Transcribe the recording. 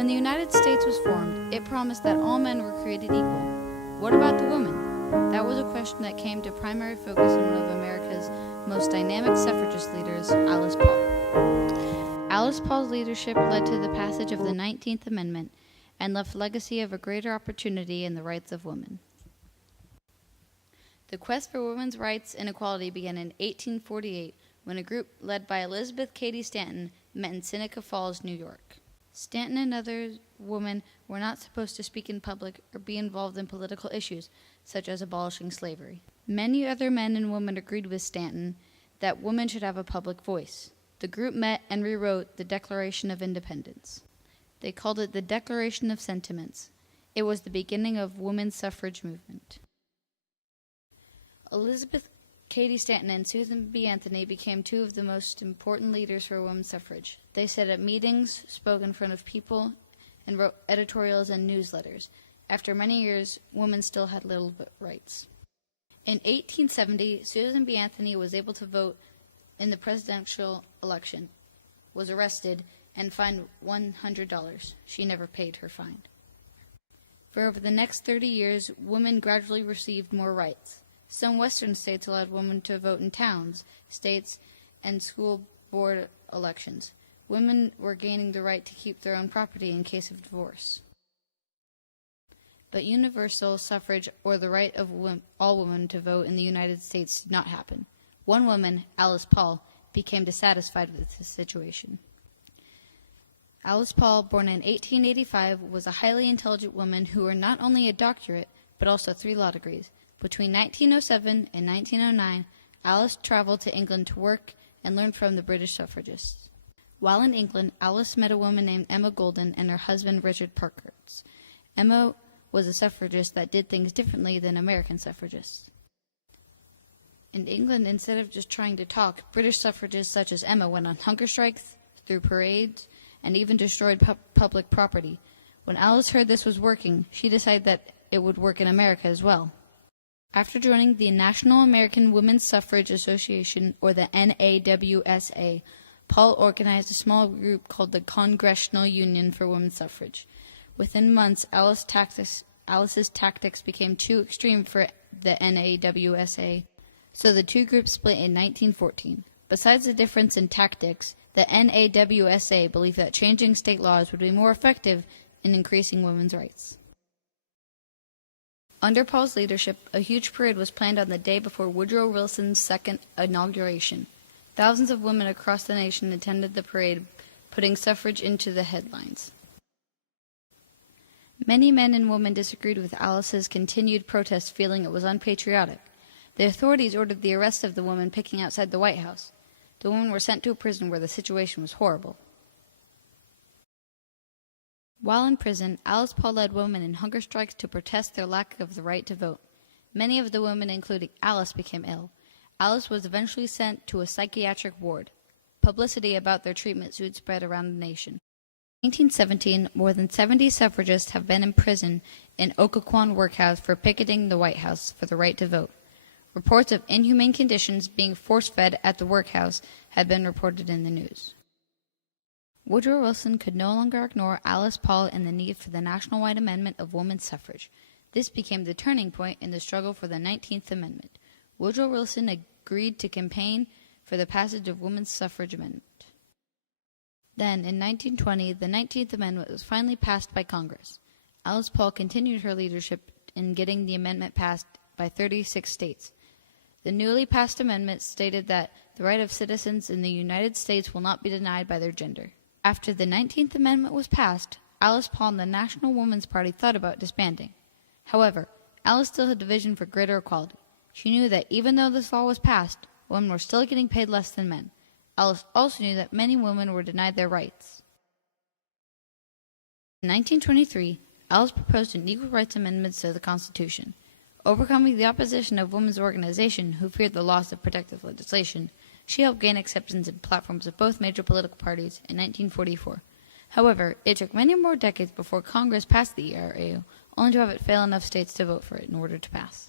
When the United States was formed, it promised that all men were created equal. What about the woman? That was a question that came to primary focus in one of America's most dynamic suffragist leaders, Alice Paul. Alice Paul's leadership led to the passage of the 19th Amendment and left a legacy of a greater opportunity in the rights of women. The quest for women's rights and equality began in 1848 when a group led by Elizabeth Cady Stanton met in Seneca Falls, New York. Stanton and other women were not supposed to speak in public or be involved in political issues, such as abolishing slavery. Many other men and women agreed with Stanton that women should have a public voice. The group met and rewrote the Declaration of Independence. They called it the Declaration of Sentiments. It was the beginning of women's suffrage movement. Elizabeth Cady Stanton and Susan B. Anthony became two of the most important leaders for women's suffrage. They sat at meetings, spoke in front of people, and wrote editorials and newsletters. After many years, women still had little rights. In 1870, Susan B. Anthony was able to vote in the presidential election, was arrested, and fined $100. She never paid her fine. For over the next 30 years, women gradually received more rights. Some Western states allowed women to vote in towns, states, and school board elections. Women were gaining the right to keep their own property in case of divorce. But universal suffrage, or the right of all women to vote in the United States, did not happen. One woman, Alice Paul, became dissatisfied with this situation. Alice Paul, born in 1885, was a highly intelligent woman who earned not only a doctorate, but also 3 law degrees. Between 1907 and 1909, Alice traveled to England to work and learn from the British suffragists. While in England, Alice met a woman named Emma Goldin and her husband Richard Parkhurst. Emma was a suffragist that did things differently than American suffragists. In England, instead of just trying to talk, British suffragists such as Emma went on hunger strikes, threw parades, and even destroyed public property. When Alice heard this was working, she decided that it would work in America as well. After joining the National American Women's Suffrage Association, or the NAWSA, Paul organized a small group called the Congressional Union for Women's Suffrage. Within months, Alice's tactics became too extreme for the NAWSA, so the two groups split in 1914. Besides the difference in tactics, the NAWSA believed that changing state laws would be more effective in increasing women's rights. Under Paul's leadership, a huge parade was planned on the day before Woodrow Wilson's second inauguration. Thousands of women across the nation attended the parade, putting suffrage into the headlines. Many men and women disagreed with Alice's continued protest, feeling it was unpatriotic. The authorities ordered the arrest of the women picketing outside the White House. The women were sent to a prison where the situation was horrible. While in prison, Alice Paul led women in hunger strikes to protest their lack of the right to vote. Many of the women, including Alice, became ill. Alice was eventually sent to a psychiatric ward. Publicity about their treatment soon spread around the nation. In 1917, more than 70 suffragists have been imprisoned in Occoquan Workhouse for picketing the White House for the right to vote. Reports of inhumane conditions being force-fed at the workhouse have been reported in the news. Woodrow Wilson could no longer ignore Alice Paul and the need for the nationwide amendment of women's suffrage. This became the turning point in the struggle for the 19th Amendment. Woodrow Wilson agreed to campaign for the passage of women's suffrage amendment. Then, in 1920, the 19th Amendment was finally passed by Congress. Alice Paul continued her leadership in getting the amendment passed by 36 states. The newly passed amendment stated that the right of citizens in the United States will not be denied by their gender. After the 19th Amendment was passed, Alice Paul and the National Woman's Party thought about disbanding. However, Alice still had a vision for greater equality. She knew that even though this law was passed, women were still getting paid less than men. Alice also knew that many women were denied their rights. In 1923, Alice proposed an equal rights amendments to the Constitution. Overcoming the opposition of women's organizations who feared the loss of protective legislation, she helped gain acceptance in platforms of both major political parties in 1944. However, it took many more decades before Congress passed the ERA, only to have it fail enough states to vote for it in order to pass.